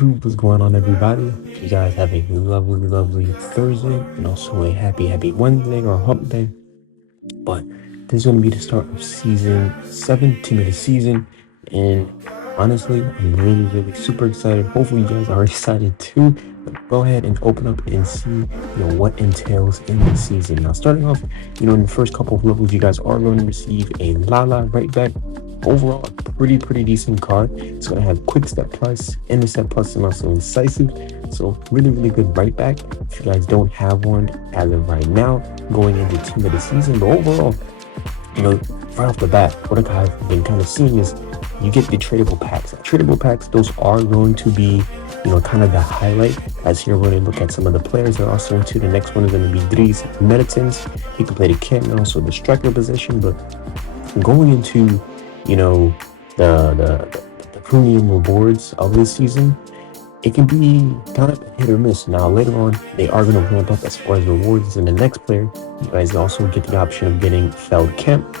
YouTube, what's going on, everybody? You guys have a lovely Thursday and also a happy Wednesday or hump day. But this is going to be the start of season 7, team of the season, and honestly, I'm really super excited. Hopefully, you guys are excited too. But go ahead and open up and see, what entails in this season. Now, starting off, in the first couple of levels, you guys are going to receive a Lala right back. Overall, a pretty decent card. It's going to have quick step plus, intercept plus, and also incisive. So really good right back. If you guys don't have one as of right now, going into team of the season, but overall, right off the bat, what I've been kind of seeing is you get the tradable packs. Tradable packs, those are going to be, kind of the highlight. As here, we're going to look at some of the players that are also into. The next one is going to be Dries Mertens. He can play the kit and also the striker position, but going into the premium rewards of this season, it can be kind of hit or miss. Now later on, they are going to ramp up as far as rewards. And the next player, you guys also get the option of getting Feld Kemp.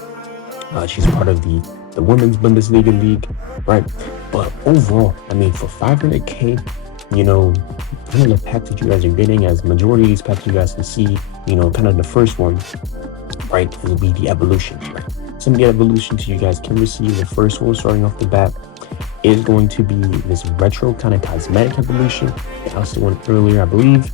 She's part of the women's Bundesliga league, right? But overall, I mean, for 500k, kind of the packs that you guys are getting, as majority of these packs you guys can see, kind of the first one, right, will be the evolution, right? Some of the evolutions you guys can receive. The first one, starting off the bat, is going to be this retro kind of cosmetic evolution. The also one earlier, I believe,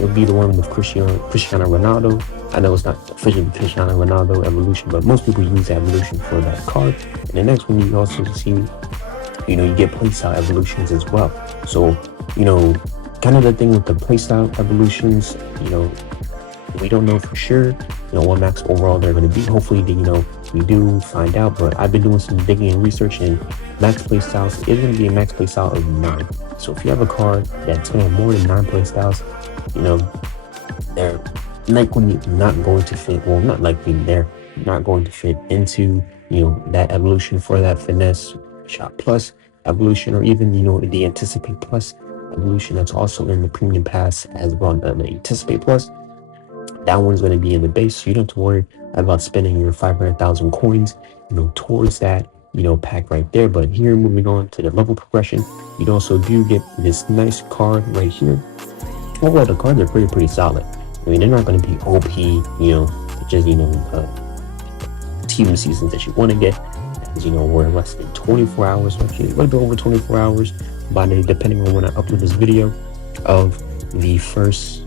will be the one with Cristiano Ronaldo. I know it's not officially Cristiano Ronaldo evolution, but most people use the evolution for that card. And the next one, you also see, you get playstyle evolutions as well. So, kind of the thing with the playstyle evolutions, we don't know for sure, what max overall they're going to be. Hopefully, we do find out, but I've been doing some digging and research, and max playstyles is going to be a max playstyle of 9. So if you have a card that's going to have more than 9 playstyles, they're likely not going to fit. Well, not likely, they're not going to fit into, that evolution for that finesse shot plus evolution, or even, the anticipate plus evolution that's also in the premium pass as well. The anticipate plus, that one's going to be in the base, so you don't have to worry about spending your 500,000 coins, towards that, pack right there. But here, moving on to the level progression, you also do get this nice card right here. Overall, the cards are pretty solid. I mean, they're not going to be OP, such as, team seasons that you want to get, as we're in less than 24 hours, actually a little bit over 24 hours, by the, depending on when I upload this video, of the first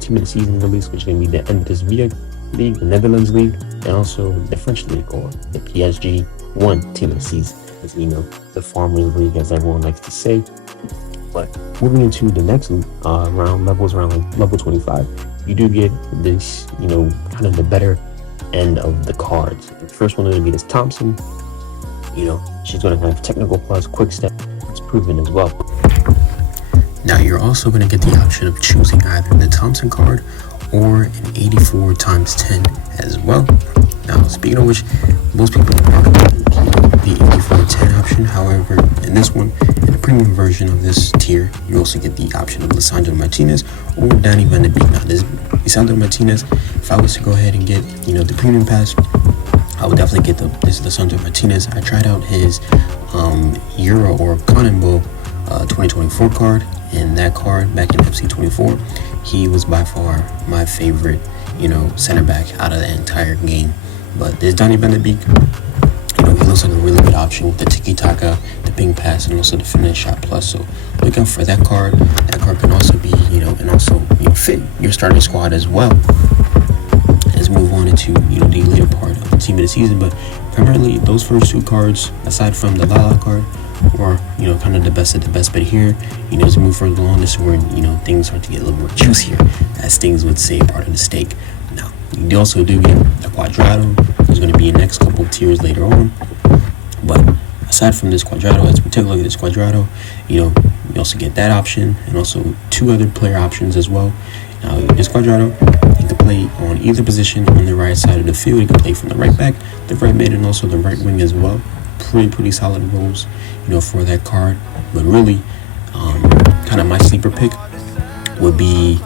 team of the season release, which is going to be the Eredivisie League, the Netherlands League, and also the French League, or the PSG 1 team of the season, as the Farmers League, as everyone likes to say. But moving into the next round, levels around like level 25, you do get this, kind of the better end of the cards. The first one is going to be this Thompson. She's going to have technical plus, quick step. It's proven as well. Now you're also going to get the option of choosing either the Thompson card or an 84 × 10 as well. Now, speaking of which, most people are probably the 84-10 option. However, in this one, in the premium version of this tier, you also get the option of Lisandro Martinez or Danny Van de Beek. Now, this Lisandro Martinez, if I was to go ahead and get, the premium pass, I would definitely get this Lisandro Martinez. I tried out his Euro or Cotton Bowl 2024 card, and that card back in FC 24, he was by far my favorite, center back out of the entire game. But this Donny van de Beek, he looks like a really good option with the tiki-taka, the ping pass, and also the finish shot plus. So look out for that card. That card can also be, and also fit your starting squad as well. Let's move on into, the later part of the team of the season. But primarily, those first 2 cards, aside from the Lala card, or kind of the best of the best. But here, as we move further along, this is where things start to get a little more juicier, as things would say, part of the steak. Now you also do get the Quadrado. There's going to be a next couple of tiers later on, but aside from this Quadrado, as we take a look at this Quadrado, you also get that option, and also 2 other player options as well. Now this Quadrado, he can play on either position on the right side of the field. He can play from the right back, the right mid, and also the right wing as well. Pretty solid roles, for that card. But really, kind of my sleeper pick would be,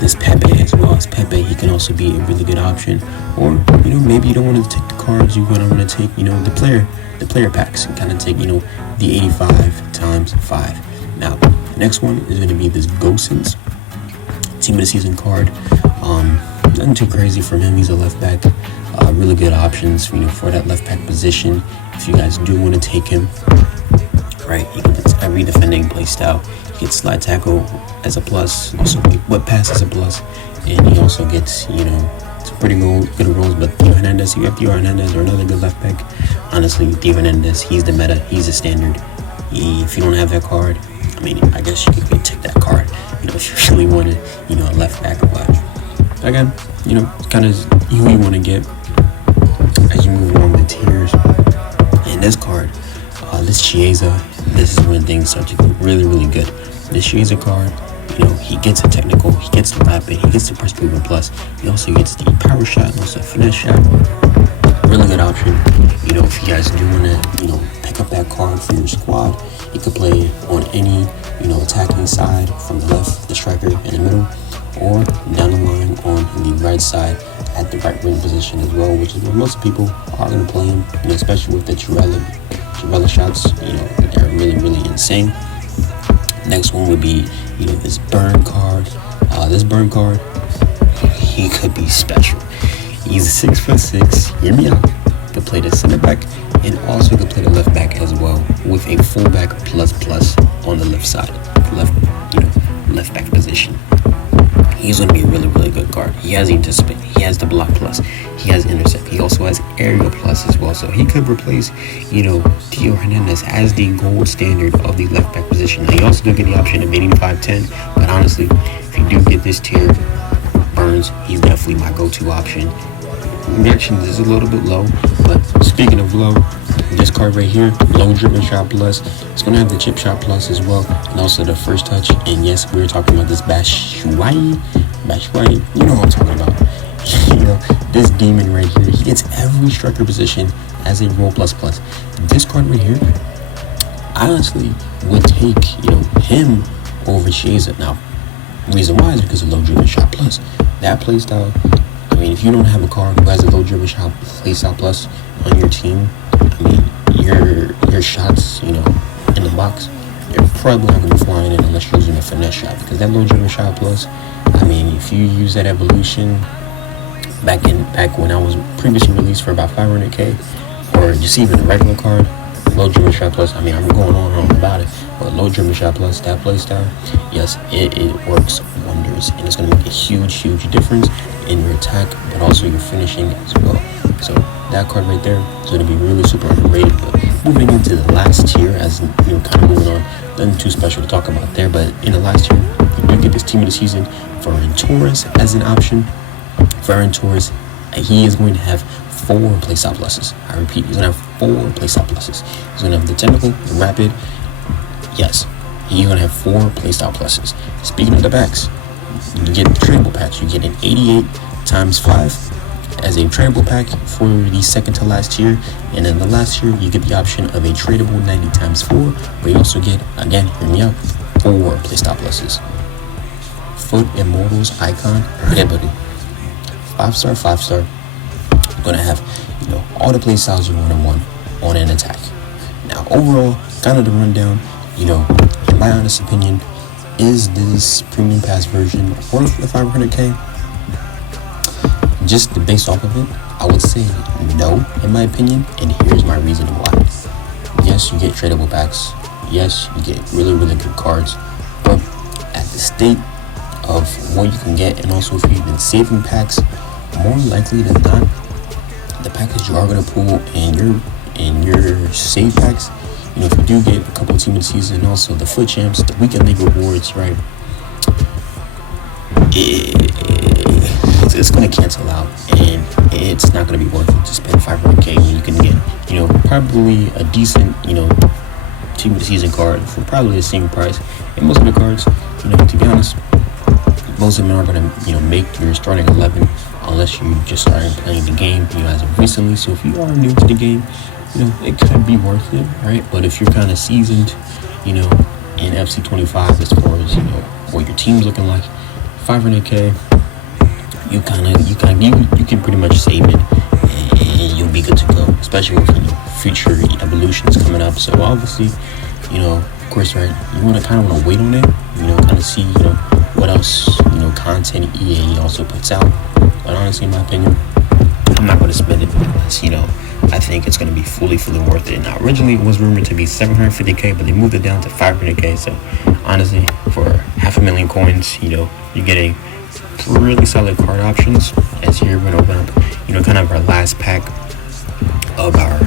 this Pepe as well. As Pepe, he can also be a really good option. Or, maybe you don't want to take the cards, you're going to want to take, the player packs, and kind of take, the 85 × 5. Now, Next one is going to be this Gosens team of the season card. Nothing too crazy from him. He's a left back. Really good options, for that left back position. If you guys do want to take him, right, he gets every defending play style. He gets slide tackle as a plus, also whip pass as a plus, and he also gets, some pretty good roles. But Theo Hernandez, you have Theo Hernandez or another good left back. Honestly, Theo Hernandez, he's the meta, he's the standard. If you don't have that card, I guess you could take that card, if you really wanted, a left back. But again, kind of who you want to get as you move along the tiers. And this card, this Chiesa, this is when things start to get really, really good. This Chiesa card, he gets a technical, he gets the rapid, he gets the press movement plus, he also gets the power shot and also finesse shot. Really good option. If you guys do want to, pick up that card for your squad, you could play on any, attacking side from the left, the striker in the middle, or down the line on the right side at the right wing position as well, which is where most people are going to play him, especially with the Chirella shots, they're really, really insane. Next one would be, this burn card. This burn card, he could be special. He's 6'6", hear me out. Could play the center back and also could play the left back as well, with a fullback plus on the left side, left back position. He's going to be a really, really good card. He has anticipate, he has the block plus, he has intercept, he also has aerial plus as well. So he could replace, Theo Hernandez as the gold standard of the left back position. Now, you also do get the option of 85-10, but honestly, if you do get this tier, Burns, he's definitely my go-to option. Reaction is a little bit low, but speaking of low, this card right here, low driven shot plus, it's going to have the chip shot plus as well, and also the first touch. And yes, we were talking about this Batshuayi, you know what I'm talking about. This demon right here, he gets every striker position as a roll plus. This card right here, I honestly would take, him over Chiesa. Now, reason why is because of low driven shot plus. That play style, if you don't have a card who has a low dribble shot play style plus on your team, your shots, in the box, you're probably not going to be flying in unless you're using a finesse shot, because that low dribble shot plus, if you use that evolution back when I was previously released for about 500k, or just even a regular card, low dribble shot plus, I'm going on about it, but low dribble shot plus, that play style, yes, it works wonders, and it's going to make a huge difference in your attack, but also your finishing as well. So that card right there is going to be really super underrated. But moving into the last tier, as kind of moving on, nothing too special to talk about there, but in the last tier, you do get this team of the season, Ferran Torres as an option. Ferran Torres, he is going to have 4 playstyle pluses. I repeat, he's going to have 4 playstyle pluses. He's going to have the technical, the rapid. Yes, he's going to have 4 playstyle pluses. Speaking of the backs, you get the tradable packs. You get an 88x5 as a tradable pack for the second to last tier, and in the last tier you get the option of a tradable 90x4, but you also get, again, hear me out, 4 playstyle pluses. Foot Immortals icon, buddy. 5-star. You're gonna have all the playstyles you want on an attack. Now overall, kind of the rundown, in my honest opinion, is this premium pass version worth the 500k? Just based off of it, I would say no, in my opinion, and here's my reason why. Yes, you get tradable packs. Yes, you get really, really good cards, but at the state of what you can get, and also if you've been saving packs, more likely than not, the package you are going to pull in your save packs, if you do get a couple team of the season, and also the foot champs, the weekend league rewards, right? It's going to cancel out, and it's not going to be worth it to spend 500k when you can get, probably a decent, team of the season card for probably the same price. And most of the cards, to be honest, most of them aren't going to, make your starting 11 unless you just started playing the game, as of recently. So if you are new to the game, it could be worth it, right? But if you're kind of seasoned, in FC 25 as far as, what your team's looking like, 500k, you can pretty much save it and you'll be good to go, especially with future evolutions coming up. So obviously, Of course, right, you want to wait on it, kind of see, what else, content EA also puts out. But honestly, in my opinion, I'm not going to spend it unless, I think it's going to be fully worth it. Now, originally it was rumored to be 750k, but they moved it down to 500k. So honestly, for 500,000 coins, you're getting really solid card options. As here, we're going to open up, kind of our last pack of our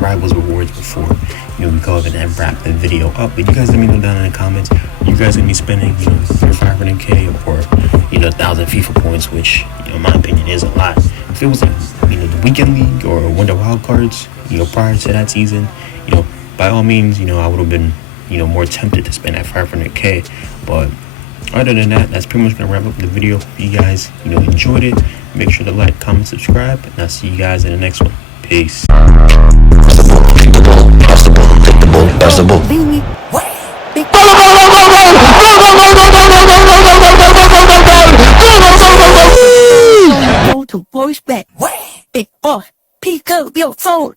rivals rewards before, we go ahead and wrap the video up. But you guys let me know down in the comments, you guys going to be spending, your 500k or, 1,000 FIFA points, which, in my opinion, is a lot. If it was like, the weekend league or Wonder Wild Cards, prior to that season, by all means, I would have been, more tempted to spend that 500k. But other than that, that's pretty much going to wrap up the video. If you guys, enjoyed it, make sure to like, comment, subscribe, and I'll see you guys in the next one. Peace. To voice back, big boy, pick up your phone.